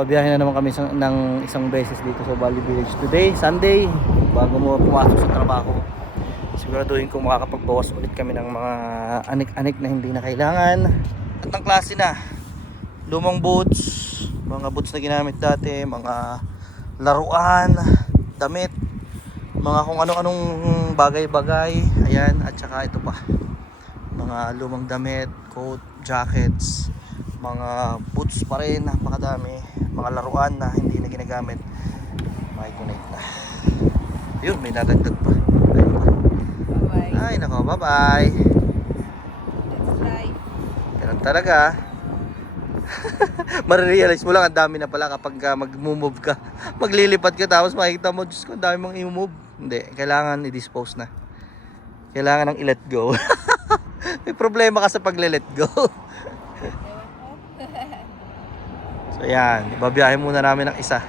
Pabiyahe na naman kami ng isang beses dito sa Valley Village today, Sunday, bago mo pumasok sa trabaho. Siguraduhin ko makakapagbawas ulit kami ng mga anik-anik na hindi na kailangan. At ang klase na, lumang boots, mga boots na ginamit dati, mga laruan, damit, mga kung ano-anong bagay-bagay. Ayan, at saka ito pa, mga lumang damit, coat, jackets, mga boots pa rin, napakadami, mga laruan na hindi na ginagamit, makikonnect na. Yun, may nadagdag pa. Ayun pa. Bye-bye. Ay nako, bye bye. That's life. Ganun talaga. Marirealize mo lang ang dami na pala kapag mag-move ka, maglilipad ka, tapos makikita mo, Diyos ko, ang dami mong i-move. Hindi, kailangan i-dispose na, kailangan ng i-let go. May problema ka sa pag-let go. So yan, ibabiyahe muna namin ng isa.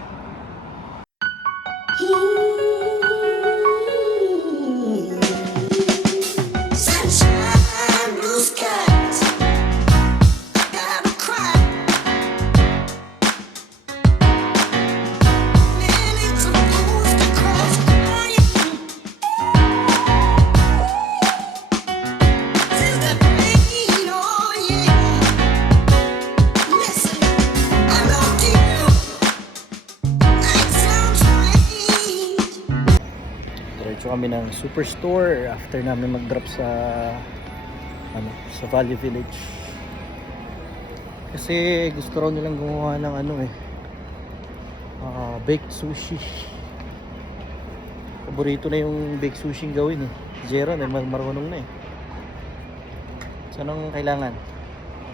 Sunshine, blue skies. I gotta cry. Millions of blues to cross crying. Feel the pain, oh yeah. Listen, I love you. That sounds strange. Diretso kami ng Superstore after namin mag-drop sa sa Valley Village. Kasi gusto raw nilang gumawa ng baked sushi. Paborito na yung baked sushi gawin eh. Zero na marunong na eh. So anong kailangan?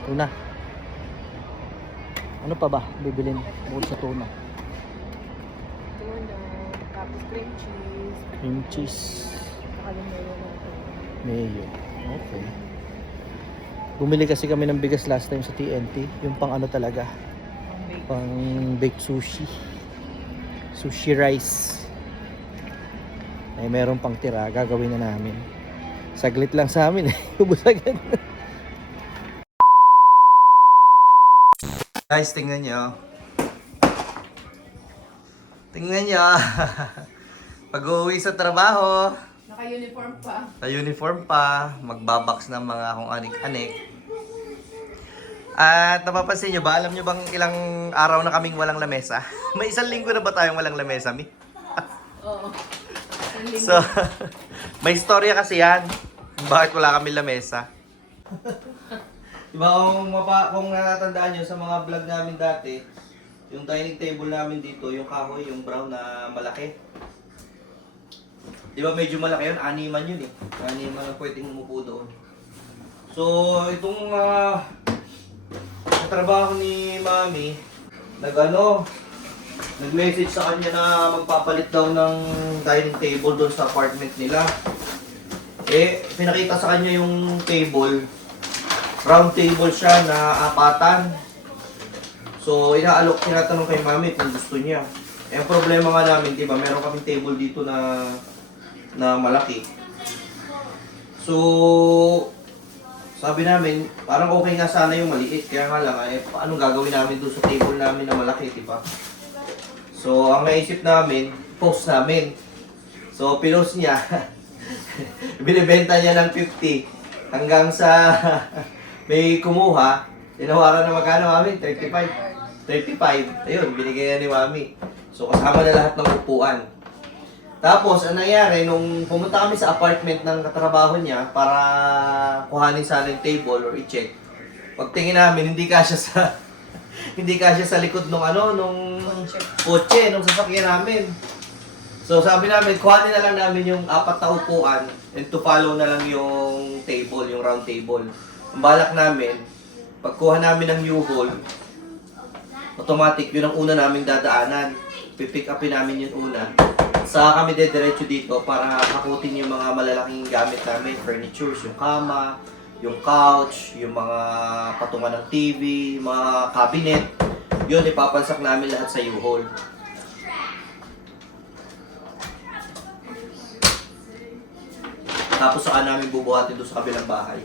Tuna. Ano pa ba bibilin bukod sa tuna? Tuna, tapos cream cheese. Cream cheese, Saka yung mayo na ito. mayo. Okay. Bumili kasi kami ng bigas last time sa TNT, yung pang ano talaga, Ang bake. pang baked sushi, sushi rice. Ay meron pang tira, gagawin na namin. Saglit lang sa amin eh, ubos agad. Guys, tingnan nyo. Tingnan nyo. Pag-uwi sa trabaho, Naka-uniform pa. sa uniform pa, magbabox ng mga kung anik-anik. At napapansin nyo ba, alam nyo bang ilang araw na kaming walang lamesa? May isang linggo na ba tayong walang lamesa, Mi? Oo. So, may istorya kasi yan. Bakit wala kami lamesa? Diba kung natatandaan nyo sa mga vlog namin dati, yung dining table namin dito, yung kahoy, yung brown na malaki. Diba medyo malaki yun? Animan yun eh. Animan ang pwedeng umupo doon. So, itong trabaho ni Mami, nag-message sa kanya na magpapalit daw ng dining table doon sa apartment nila. Eh, pinakita sa kanya yung table. Round table siya na apatan. So, tinatanong kay Mami kung gusto niya. Eh, ang problema nga namin, diba, meron kaming table dito na malaki. So, sabi namin, parang okay nga sana yung maliit. Kaya nga lang, paano gagawin namin doon sa table namin na malaki, diba? So, ang naisip namin, post namin. So, pinost niya. Binibenta niya ng 50. Hanggang sa may kumuha, tinawaran na magkano Mami? 35. 35. Ayun, binigay niya ni Mami. So, kasama na lahat ng upuan. Tapos, ang nangyari, nung pumunta kami sa apartment ng katrabaho niya para kuhanin sana yung table or i-check, pagtingin namin, hindi kasya sa likod nung kotse, nung sasakyan namin. So, sabi namin, kuhanin na lang namin yung 4 na upuan and to follow na lang yung table, yung round table. Ang balak namin, pagkuha namin ng U-Haul, automatic, yun ang una naming dadaanan. Pipick upin namin yung una. Saka kami dediretso dito para hakutin yung mga malalaking gamit namin, furnitures, yung kama, yung couch, yung mga patungan ng TV, mga cabinet. Yun, ipapansak namin lahat sa U-Haul. Tapos saka namin bubuhatin doon sa kabilang bahay.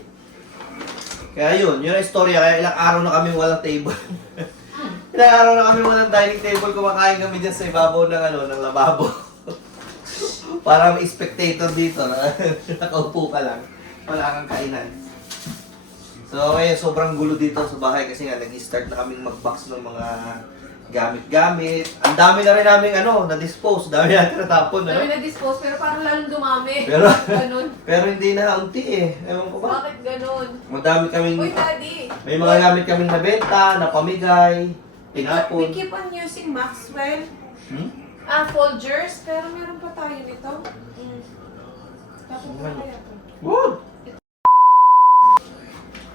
Kaya yun ang istorya. Kaya ilang araw na kami walang table. Ilang araw na kami walang dining table, kumakain kami dyan sa ibabaw ng ng lababo. Parang spectator dito, nakaupo ka lang, wala kang kainan. So ngayon, sobrang gulo dito sa bahay kasi nga nag-start na kaming mag-box ng mga gamit-gamit. Ang dami na rin namin na-dispose, dami natin natapon. Dami na-dispose, pero parang lalong dumami. Pero, Ganun. pero hindi na unti eh. Ewan ko ba? Bakit ganun? Madami kaming, Uy, Daddy! may mga gamit kaming nabenta, napamigay, We tinapon. keep on using Maxwell. Hmm? Folgers, pero meron pa tayo nito. Tapos pa kaya to. Good!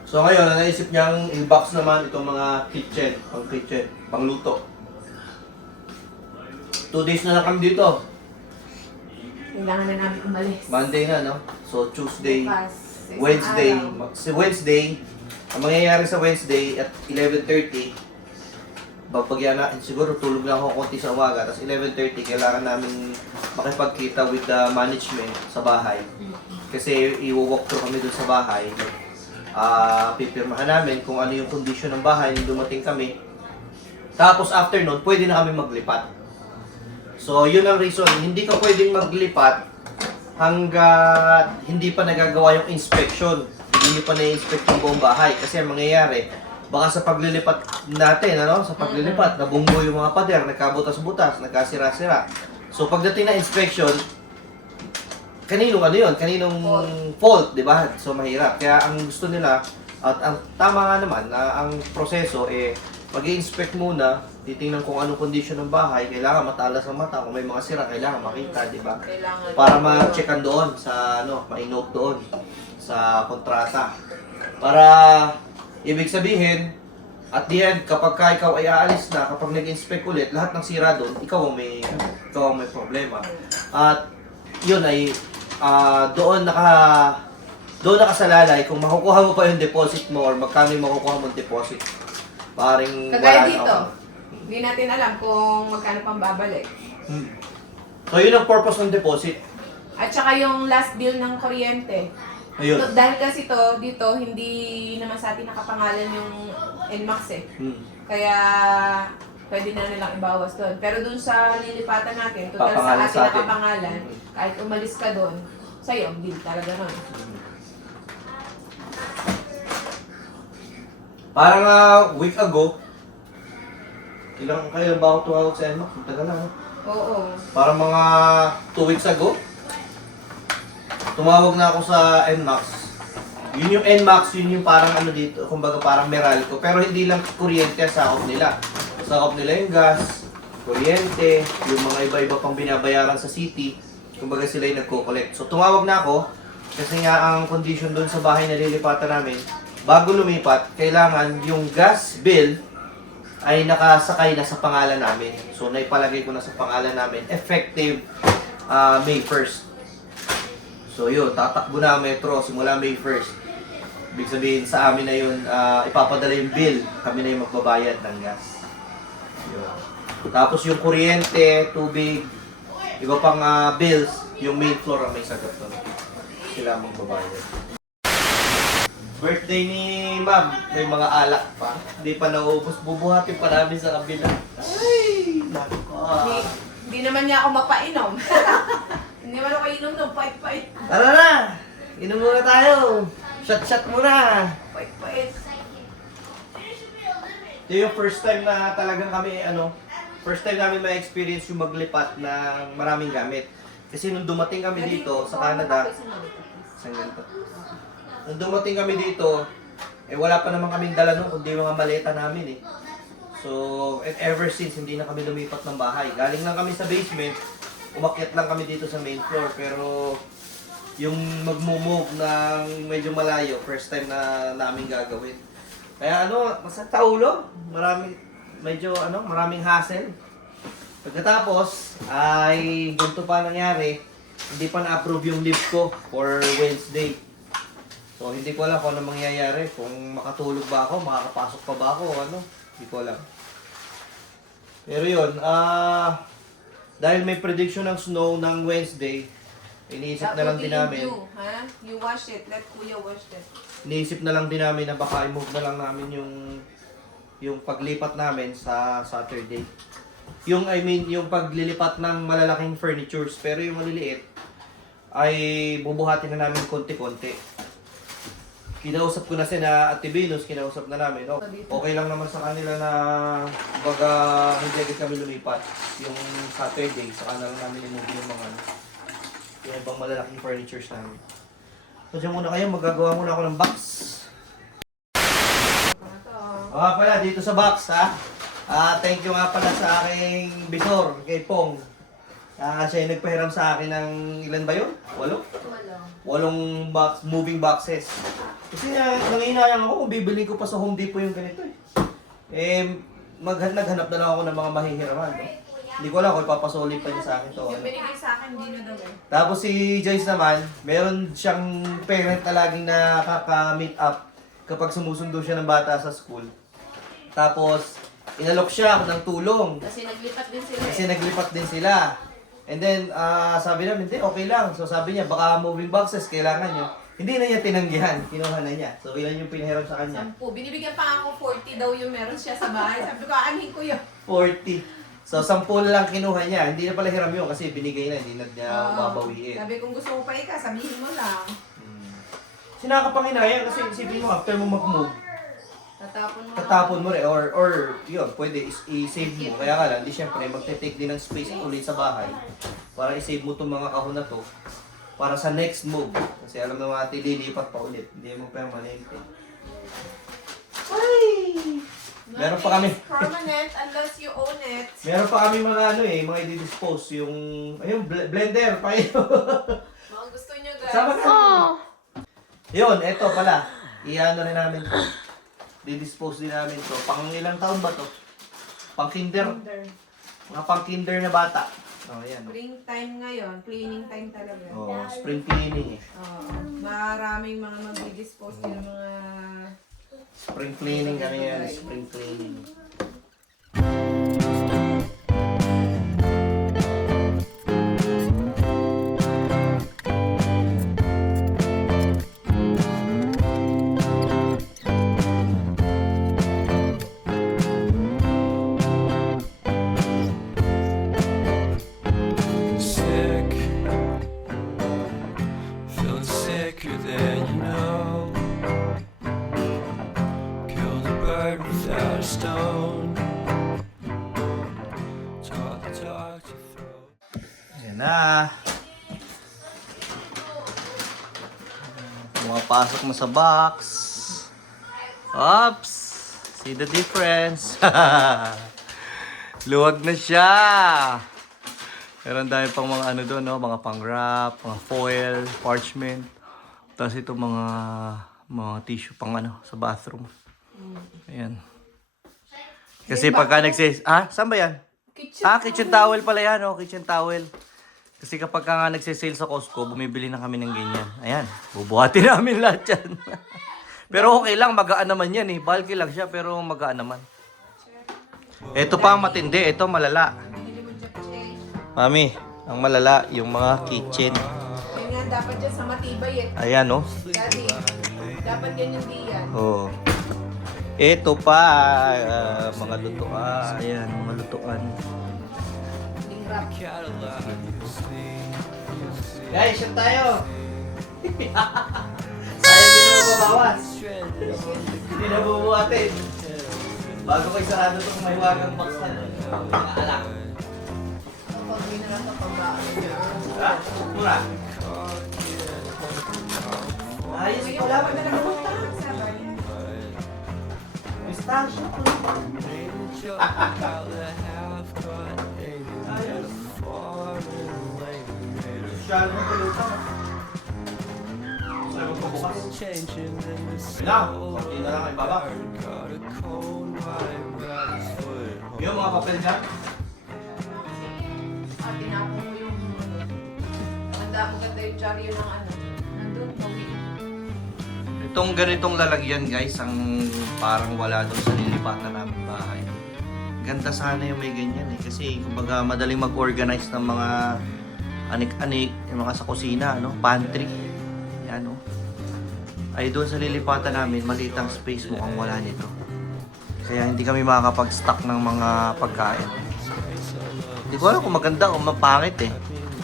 So ngayon, naisip niyang i-box naman itong mga kitchen, pangluto. 2 days na lang kami dito. Kailangan na namin umalis. Monday na, no? So Tuesday, Bukas, isang Wednesday. araw. Si Wednesday, ang mangyayari sa Wednesday at 11:30, babagyan na, siguro tulog lang ako konti sa umaga, tapos 11:30, kailangan namin makipagkita with the management sa bahay. Kasi i-walk through kami dun sa bahay. Pipirmahan namin kung ano yung condition ng bahay nung dumating kami. Tapos after nun, pwede na kami maglipat. So yun ang reason, hindi ka pwedeng maglipat hanggat hindi pa nagagawa yung inspection. Hindi pa na-inspect yung buong bahay. Kasi ang mangyayari, baka sa paglilipat natin, sa paglilipat, nabunggo yung mga pader, nagkabutas-butas, nagkasira-sira. So pagdating na inspection, kaninong kaninong fault, di ba? So mahirap. Kaya ang gusto nila, at ang tama nga naman, na ang proseso mag-i-inspect muna, titingnan kung anong condition ng bahay, kailangan matalas ang mata, kung may mga sira, kailangan makita, di ba? Kailangan. Para ma-checkan doon sa ma-note doon sa kontrata. Para ibig sabihin, at the end, kapag ikaw ay aalis na, kapag nag-inspect ulit, lahat ng sira doon, ikaw ang may problema. At yun ay doon nakasalalay kung makukuha mo pa yung deposit mo or magkano yung makukuha mong deposit. Paring Kagaya wala dito, na hindi natin alam kung magkano pang babalik. So yun ang purpose ng deposit. At saka yung last bill ng kuryente. Ayun. Dahil kasi dito, hindi naman sa atin nakapangalan yung NMAX eh. Kaya, pwede na nilang ibawas doon. Pero doon sa lilipatan natin, total sa Papangalan atin sa atin. nakapangalan, kahit umalis ka doon, sa'yo ang bill talaga nun. Parang week ago, kailan ba ako tumawag sa NMAX? Ang tagal na, no? Oo. Parang mga 2 weeks ago, tumawag na ako sa NMAX. Yun yung NMAX, yun yung parang dito, kumbaga parang Meralco. Pero hindi lang kuryente ang sakop nila. Sakop nila yung gas, kuryente, yung mga iba-iba pang binabayaran sa city. Kumbaga sila yung nagko-collect. So tumawag na ako, kasi nga ang condition doon sa bahay na lilipatan namin, bago lumipat, kailangan yung gas bill ay nakasakay na sa pangalan namin. So naipalagay ko na sa pangalan namin, effective May 1st. So yun, tatakbo na ang metro simula May 1st. Ibig sabihin sa amin na yun, ipapadala yung bill, kami na yung magbabayad ng gas. Yun. Tapos yung kuryente, tubig, iba pang bills, yung main floor ang may sagot doon. Sila magbabayad. Birthday ni Ma'am, may mga alak pa. Hindi pa naubos, bubuhatin pa namin sa kabila. Ay, nako. Hindi naman niya ako mapainom. Hindi man ako inom ng pait-pait. Tara na! Inom muna tayo! Shot muna! Pait-pait. Ito yung first time na talagang kami, first time namin ma-experience yung maglipat ng maraming gamit. Kasi nung dumating kami dito sa Canada, isang ganito. Nung dumating kami dito, wala pa naman kaming dala nun, kundi mga maleta namin eh. So, and ever since, hindi na kami lumipat ng bahay. Galing lang kami sa basement, umakyat lang kami dito sa main floor, pero yung mag-move ng medyo malayo, first time na namin gagawin. Kaya masakit sa ulo, maraming hassle. Pagkatapos, ay ganito pa nangyari, hindi pa na-approve yung leave ko for Wednesday. So, hindi ko alam kung ano mangyayari, kung makatulog ba ako, makakapasok pa ba ako, hindi ko alam. Pero yun, dahil may prediction ng snow ng Wednesday, iniisip na lang din namin. You wash it. Let Kuya wash it. Iniisip na lang din namin na baka i-move na lang namin yung yung paglipat namin sa Saturday. Yung paglilipat ng malalaking furnitures, pero yung maliliit ay bubuhatin na namin konti-konti. Kinausap ko na si na Ate Venus, kinausap na namin. Okay lang naman sa kanila na baga hindi agad kami lumipat. Yung Saturday, saka na lang namin i-move yung mga yung ibang malalaking furnitures namin. So dyan muna kayo, magagawa muna ako ng box. Pala, dito sa box ha. Thank you nga pala sa aking bisor, kay Pong. Siya yung nagpahiram sa akin ng ilan ba yun? 8 box, moving boxes. Kasi nanginayang ako kung bibili ko pa sa Home Depot yung ganito naghanap na lang ako ng mga mahihiraman. No? Hindi ko alam kung ipapasoli pa niya sa akin to. Yung binigay sa akin, hindi na daw eh. Tapos si Joyce naman, meron siyang parent na laging nakaka-meet up kapag sumusundo siya ng bata sa school. Tapos, inalok siya ng tulong. Kasi naglipat din sila Kasi naglipat din sila. And then, sabi namin, hindi, okay lang. So sabi niya, baka moving boxes, kailangan niyo. Hindi na niya tinanggihan, kinuha na niya. So ilan yung pinahiram sa kanya? 10. Binibigyan pa ako 40 daw yung meron siya sa bahay. Sabi ko, aanhin ko yun. 40. So 10 lang kinuha niya. Hindi na pala hiram yun kasi binigay na, hindi na niya babawiin. Sabi kung gusto mo pa ika, sabihin mo lang. Sinakapanginaya kasi isipin mo, after mo mag-move, Tatapon mo. tatapon mo rin or yun, pwede i-save mo. Kaya nga lang, di syempre magte-take din ng space ulit sa bahay para i-save mo itong mga kahon na to para sa next move. Kasi alam naman natin, lilipat pa ulit. Hindi mo permanente. Ay! Meron pa kami. It's permanent unless you own it. Meron pa kami mga mga i-dispose. Yung, ayun, blender pa yun. Mga gusto nyo guys. Sama ka. Yun, eto pala. Iano rin namin to. Di-dispose din namin to. Pang ilang taon ba to? Pang kinder. Mga pang kinder na bata. Oh, yan. Spring time ngayon. Cleaning time talaga. Oh, spring cleaning eh. Maraming mga mag-dispose yung mga... Spring cleaning kami yan. Spring cleaning. Sick, feeling sicker than you know. Killed a bird without a stone. Taught the dog to throw. Yan na. Pumapasok mo sa box. Oops! See the difference? Luwag na siya! Meron dahil pang mga ano doon, no? Mga pang-wrap, mga foil, parchment. Tapos ito mga tissue pang ano, sa bathroom. Ayan. Kasi pagka saan ba yan? Kitchen. Kitchen towel pala yan, oh. Kitchen towel. Kasi kapag ka nga nagsisale sa Costco, bumibili na kami ng ganyan. Ayan, bubuhatin namin lahat yan. Pero okay lang, magaan naman yan eh. Bulky lang siya, pero magaan naman. Ito pa ang matindi, ito malala. Binili mo dyan, Che. Mami, ang malala, yung mga kitchen. Yun nga, dapat dyan sa matibay eh. Ayan, oh. Daddy, dapat yan yung diyan. Oh. Ito pa, mga lutuan. Ayan, mga lutuan. Ding wrap. Cadillac, you sleep. Guys, shoot tayo! Sayang din na mababawas. Hindi na bubuhatin. Bago ko isarado itong mahiwagang box na alak. Kapag may nakapabaan niya. Ha? Mura. Ayos ko lang. Wala na napunta. Sabay. Pistachio. Masyado ng pulutan. Gusto mo bukas? Okay lang. Kunti na lang ay baba. Yung mga papel dyan. At tinapon mo yung... Maganda yung dyaryo ng ano. Nandun, mawin. Itong ganitong lalagyan guys, ang parang wala doon sa nilipatan namin bahay. Ganda sana yung may ganyan eh. Kasi kumbaga madaling mag-organize ng mga anik-anik, yung mga sa kusina, ano, pantry. Yan, no. Ay doon sa lilipatan namin, maliit ang space, mukhang wala nito. Kaya hindi kami makakapag-stock ng mga pagkain. Hindi ko alam kung maganda o mapangit eh.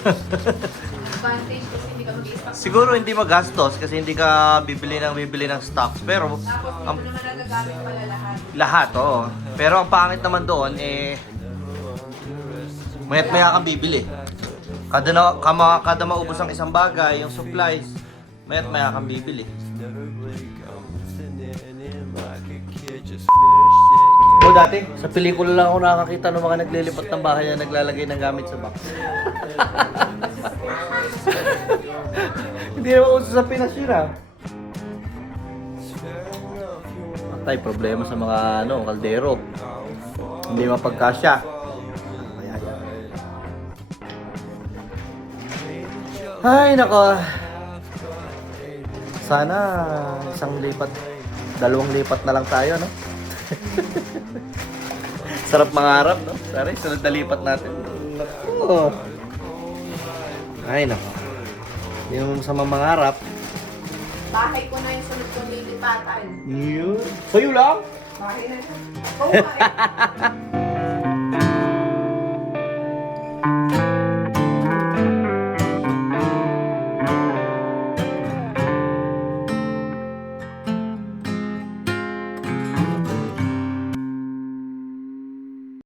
Advantage kasi hindi ka mag-i-stock. Siguro hindi magastos kasi hindi ka bibili ng stocks. Pero Tapos hindi mo naman nagagamit pala lahat. lahat, oo. Pero ang pangit naman doon eh mayat maya kang bibili. Kada maubos ang isang bagay, yung supplies, mayat maya kang bibili. O dati, sa pelikula lang ako nakakita ng mga naglilipat ng bahay na naglalagay ng gamit sa box. Hindi naman uso sa Pinas yun ah. Patay, problema sa mga kaldero. Hindi mapagkasya. Kaya yan. Ay, nako. Sana dalawang lipat na lang tayo, no? Sarap mangarap, no? Sana sunod na lipat natin. Nako. Ay, nako. Yung sa mangarap. Bahay ko na yung sunod kong lilipatan. Yun. Sa'yo lang? Bahay na siya. Oo, bahay.